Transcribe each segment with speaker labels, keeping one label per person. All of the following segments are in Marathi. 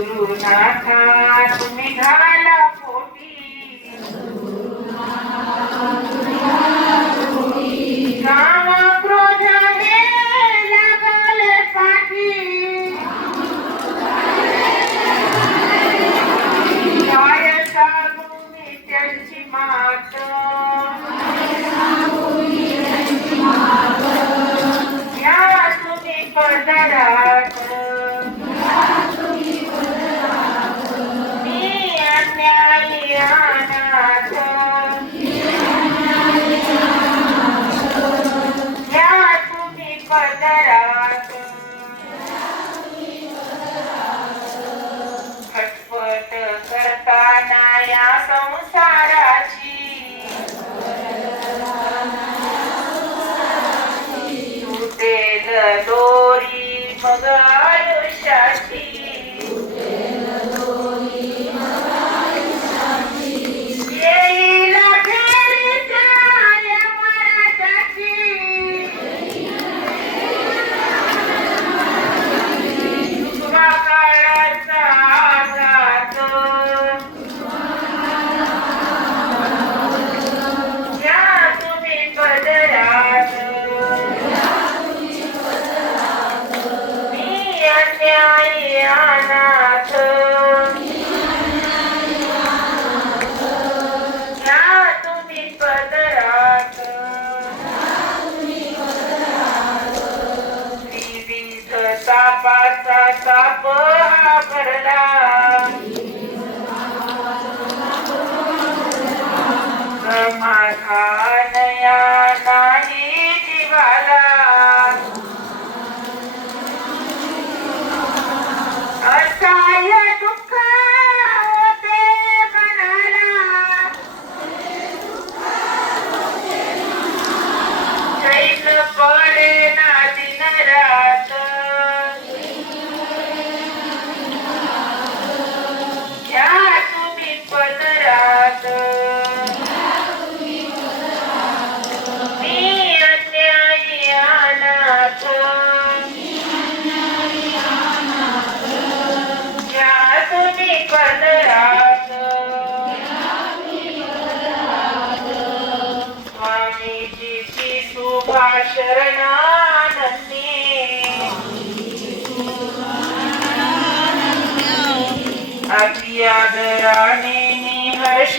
Speaker 1: গুরুনাথা তুমি ঢালা কোটি রাম প্রজানে লাগালে পাখি তুমি চলছি মাতা Amanhã vamos lá नावाचा पाप हा घडला ಪ್ರಯಾಣಿ ಹರ್ಷ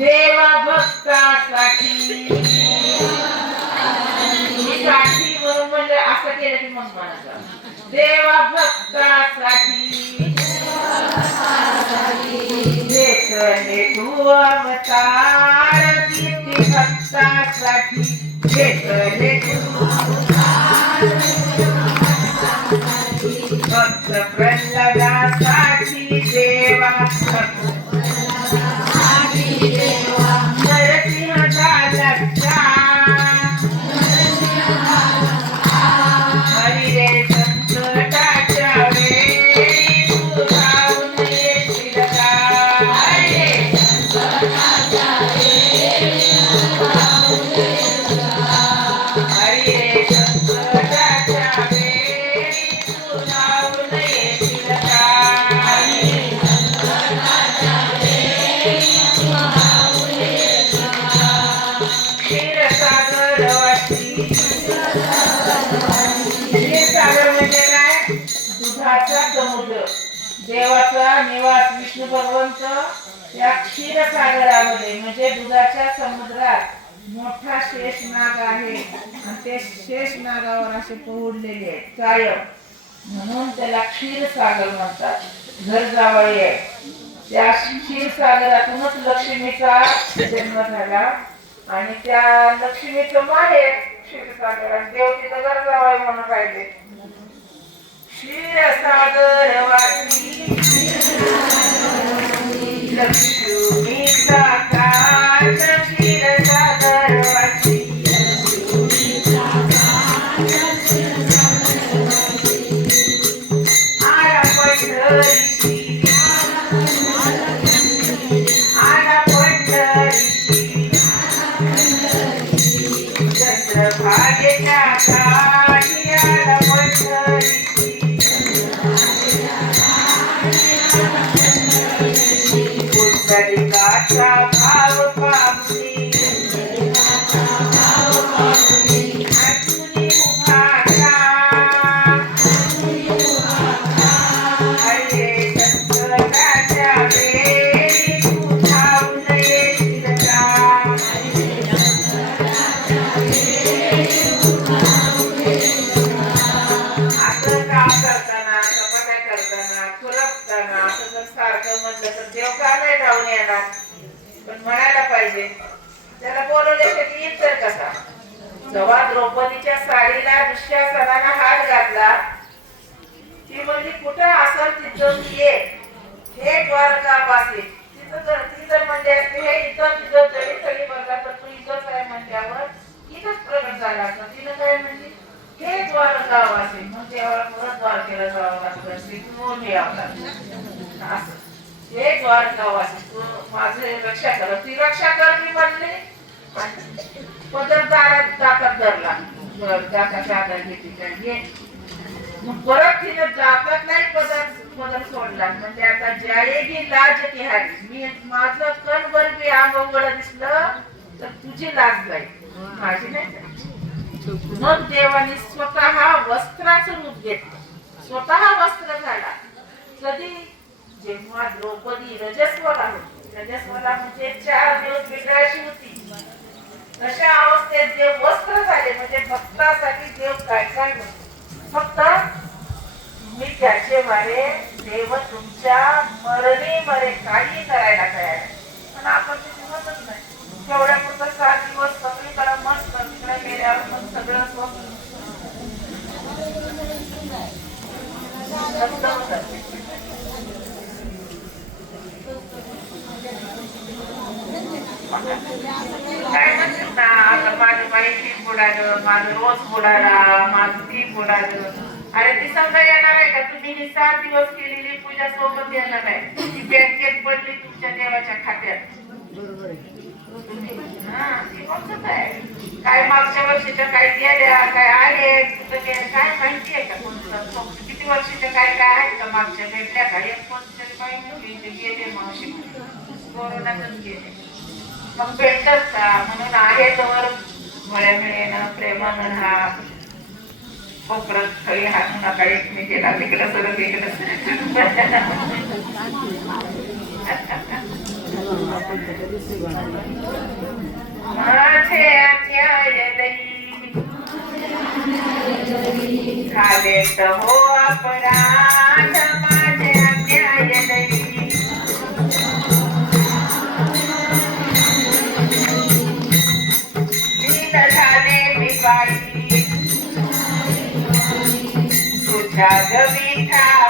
Speaker 1: राहा साठी म्हणून म्हणजे असं केलं की मग म्हणत घेतले तू अवतार किती भक्तासाठी घेतले तू भक्त प्रल्हादासाठी. भगवंत या क्षीरसागरामध्ये म्हणजे दुधाच्या समुद्रात मोठा शेष नाग आहे. आणि ते शेषनागावर असे पोहडलेले आहेत. कायम. म्हणून त्याला क्षीरसागर म्हणतात. घर जावळी आहे. त्या क्षीरसागरातूनच लक्ष्मीचा जन्म झाला. आणि त्या लक्ष्मीचं माहेर क्षीरसागर आणि देव घर जावळी म्हणून राहिले. क्षीरसागर वाटी लक्ष्मीचा काठ का? असं काम करताना करताना खुरपताना असं जर सारखं म्हटलं तर देव का नाही धावून येणार. पण म्हणायला पाहिजे. त्याला बोलवल्यासाठी येईल तर कसा जेव्हा द्रौपदीच्या साडीला दुःशासनानं हात घातला ती म्हणजे कुठं असल तिथं ती ये? हे द्वारकावासी तिथं जर ती जर म्हणजे असते हे इथं तिथं जरी सगळी बघा तर तू इथंच आहे म्हणल्यावर इथंच प्रगट झाला असता. तिनं काय म्हणजे हे द्वारकावासी. मग देवाला परत द्वार द्वारकेला जावं लागतं. श्री बोलली आपला असं. हे द्वारकावासी तू माझे रक्षा कर. ती रक्षा कर मी म्हणली. पदर दारात दातात धरला. दाताच्या आधार घेतली काय घे मग परत तिने जातात नाही पदर पदर सोडला. म्हणजे आता जायेगी लाज तिहारी मी माझं कणभर बी आंबवड दिसलं तर तुझी लाज जाईल माझी नाही. मग देवाने स्वतः वस्त्राचं रूप घेतलं. स्वतः वस्त्र झाला. कधी जेव्हा द्रौपदी रजस्वला होती रजस्वला म्हणजे चार दिवस बिघडायची होती. अशा अवस्थेत देव वस्त्र झाले म्हणजे भक्तासाठी देव काय काय म्हणतो? फक्त मी त्याचे मारे देव तुमच्या मरणी मरे काही करायला तयार आहे. पण आपण ते म्हणतच नाही. तेवढ्या पुरतं सात दिवस सगळीकडे मस्त तिकडे गेल्यावर पण सगळं स्वप्न फक्त होतं. काय म्हणतात ना आता माझं माहिती बुडालं माझं रोज बुडाला माझं ती बुडालं अरे ती समजा येणार आहे का तुम्ही ही सात दिवस केलेली पूजा सोबत येणार आहे ती बँकेत पडली तुमच्या देवाच्या खात्यात आहे काय मागच्या वर्षीच्या काय गेल्या काय आहेत कुठं काय माहिती आहे का कोणतं किती वर्षीच्या काय काय आहेत का मागच्या भेटल्या का एक कोणतरी बाई गेले मावशी कोरोनातच गेले मग भेटतात का? म्हणून आहे तोवर गोळ्या मिळेनं प्रेमानं राहा कोपरत खळी हाणू नका एकमेकीला तिकडं सगळं इकडं माझे अन्याय लई. झाले तर हो अपराध बाई. तुझ्या गविठा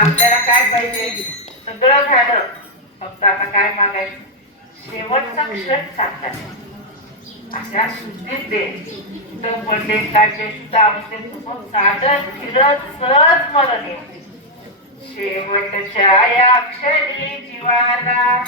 Speaker 1: आपल्याला काय पाहिजे? सगळं झालं. फक्त आता काय मागायचं? शेवटचा क्षण सांगतात अशा शुद्धीत दे. कुठं पडले काढले सुद्धा अवस्थेत साधन फिरत सहज मरण येते शेवटच्या या क्षणी जीवाला